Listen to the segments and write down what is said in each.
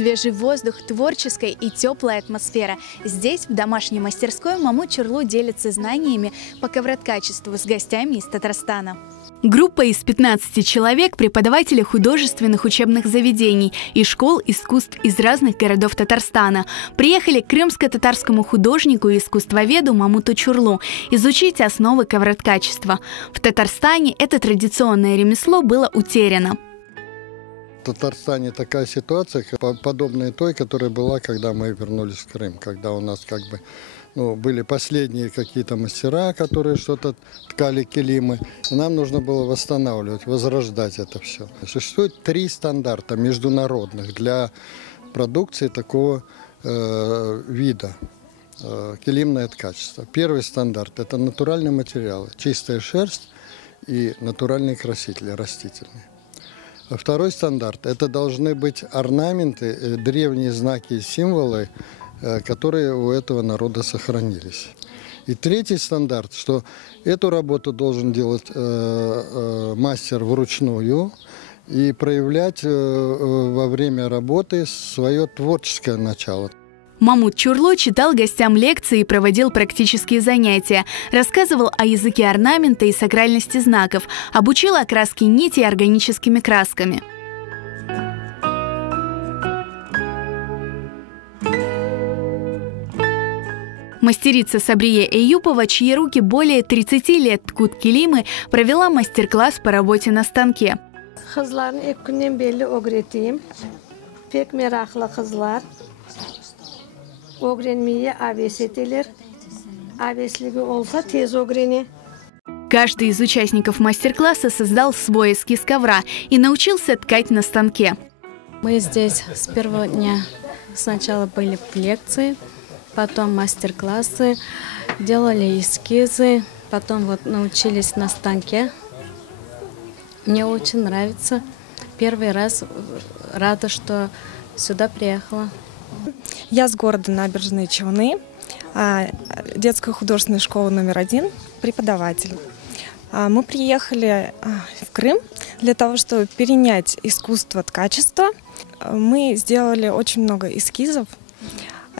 Свежий воздух, творческая и теплая атмосфера. Здесь, в домашней мастерской, Мамут Чурлу делится знаниями по ковроткачеству с гостями из Татарстана. Группа из 15 человек – преподаватели художественных учебных заведений и школ искусств из разных городов Татарстана. Приехали к крымско-татарскому художнику и искусствоведу Мамуту Чурлу изучить основы ковроткачества. В Татарстане это традиционное ремесло было утеряно. В Татарстане такая ситуация, подобная той, которая была, когда мы вернулись в Крым, когда у нас были последние какие-то мастера, которые что-то ткали килимы, и нам нужно было восстанавливать, возрождать это все. Существует 3 стандарта международных для продукции такого вида. Килимное ткачество. Первый стандарт – это натуральные материалы, чистая шерсть и натуральные красители растительные. Второй стандарт – это должны быть орнаменты, древние знаки и символы, которые у этого народа сохранились. И третий стандарт, что эту работу должен делать мастер вручную и проявлять во время работы свое творческое начало. Мамут Чурлу читал гостям лекции и проводил практические занятия, рассказывал о языке орнамента и сакральности знаков, обучил окраске нити органическими красками. Мастерица Сабрия Эюпова, чьи руки более 30 лет ткут килимы, провела мастер-класс по работе на станке. Каждый из участников мастер-класса создал свой эскиз ковра и научился ткать на станке. Мы здесь с первого дня сначала были лекции, потом мастер-классы, делали эскизы, потом научились на станке. Мне очень нравится. Первый раз рада, что сюда приехала. Я с города Набережные Челны, детская художественная школа №1, преподаватель. Мы приехали в Крым для того, чтобы перенять искусство ткачества. Мы сделали очень много эскизов,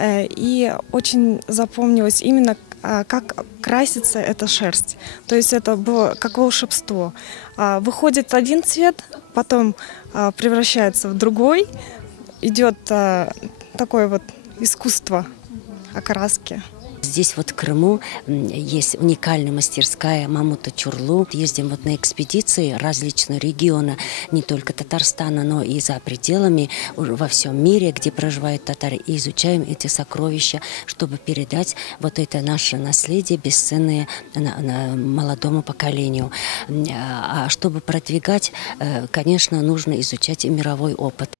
и очень запомнилось именно, как красится эта шерсть. То есть это было как волшебство. Выходит один цвет, потом превращается в другой, идет такое искусство окраски. Здесь в Крыму есть уникальная мастерская Мамута Чурлу. Ездим на экспедиции различные регионы, не только Татарстана, но и за пределами, во всем мире, где проживают татары, и изучаем эти сокровища, чтобы передать это наше наследие бесценное молодому поколению. А чтобы продвигать, конечно, нужно изучать и мировой опыт.